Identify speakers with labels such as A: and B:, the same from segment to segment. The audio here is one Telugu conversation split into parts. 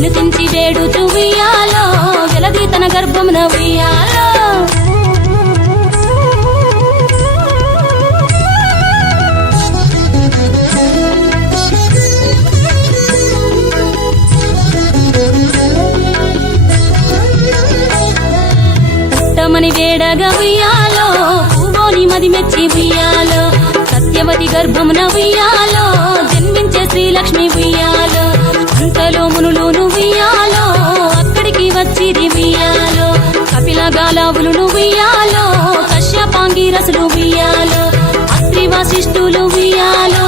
A: వినుతించి వేడుచు ఉయ్యాలో వెలది తన గర్భమున ఉయ్యాలో. పుట్టమని వేడగా ఉయ్యాలో పువ్వోని మది మెచ్చి ఉయ్యాలో సత్యవతి గర్భమున ఉయ్యాలో. కశ్యపాంగి రసులు ఉయ్యాలో అత్రి వశిష్ఠులు ఉయ్యాలో.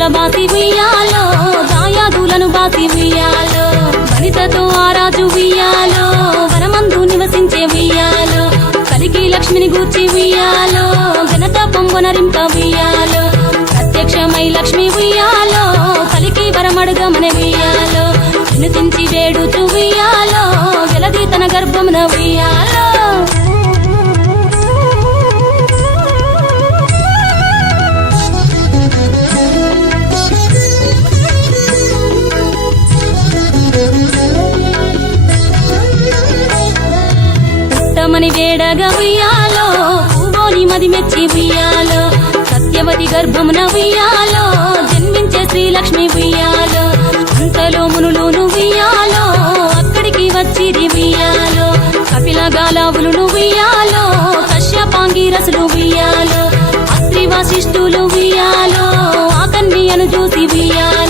A: ధనధాన్యముల బాసి ఉయ్యాలో దాయాదులను బాసి ఉయ్యాలో వనితతో ఆరాజు ఉయ్యాలో వనమందు నివసించే ఉయ్యాలో కలికి లక్ష్మిని గూర్చి ఉయ్యాలో ఘనత పొంగునరింప ఉయ్యాలో ప్రత్యక్షమై లక్ష్మి ఉయ్యాలో కలికి వరమడుగమన ఉయ్యాలో వినుతించి వేడుచు ఉయ్యాలో వెలది తన గర్భమున ఉయ్యాలో. పుట్టమని వేడగా ఉయ్యాలో పువ్వోని మది మెచ్చి ఉయ్యాలో సత్యవతి గర్భమున ఉయ్యాలో జన్మించే శ్రీలక్ష్మి ఉయ్యాలో అంతలో మునులోను ఉయ్యాలో అక్కడికి వచ్చిది ఉయ్యాలో కపిల గాలావులు ఉయ్యాలో కశ్యపాంగి రసులు ఉయ్యాలో అత్రి వశిష్ఠులు ఉయ్యాలో ఆకన్యను చూసి ఉయ్యాలో.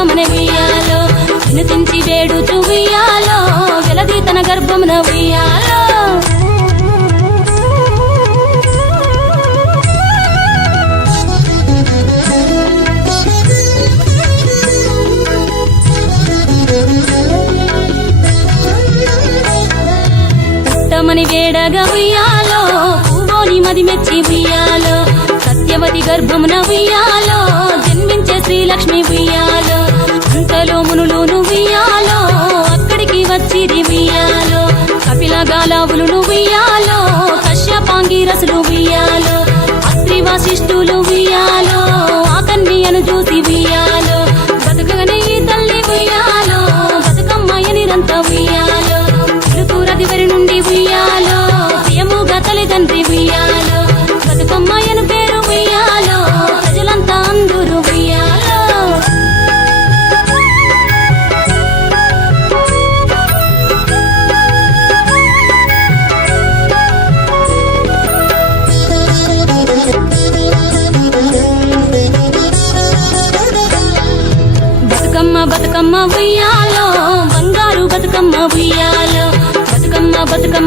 A: వరమడుగమని ఉయ్యాలో వినుతించి వేడుచు ఉయ్యాలో వెలది తన గర్భమున ఉయ్యాలో. మని వేడగా ఉయ్యాలో పూవోని మది మెచ్చి ఉయ్యాలో సత్యవతి గర్భమున ఉయ్యాలో జన్మించే శ్రీలక్ష్మి ఉయ్యాలో. గుంటలో మునులు ఉయ్యాలో అక్కడికి వచ్చి రిమియాలో కపిల గాలావులు ఉయ్యాలో కశ్యపాంగి రసులు ఉయ్యాలో అత్రి వాసిష్ఠులు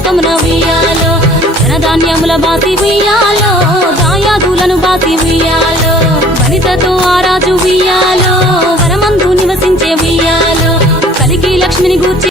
A: లోకమున ఉయ్యాలో ధనధాన్యముల బాసి ఉయ్యాలో దాయాదులను బాసి ఉయ్యాలో వనితతో ఆరాజు ఉయ్యాలో వరమందు నివసించే ఉయ్యాలో కలికి లక్ష్మిని గూర్చి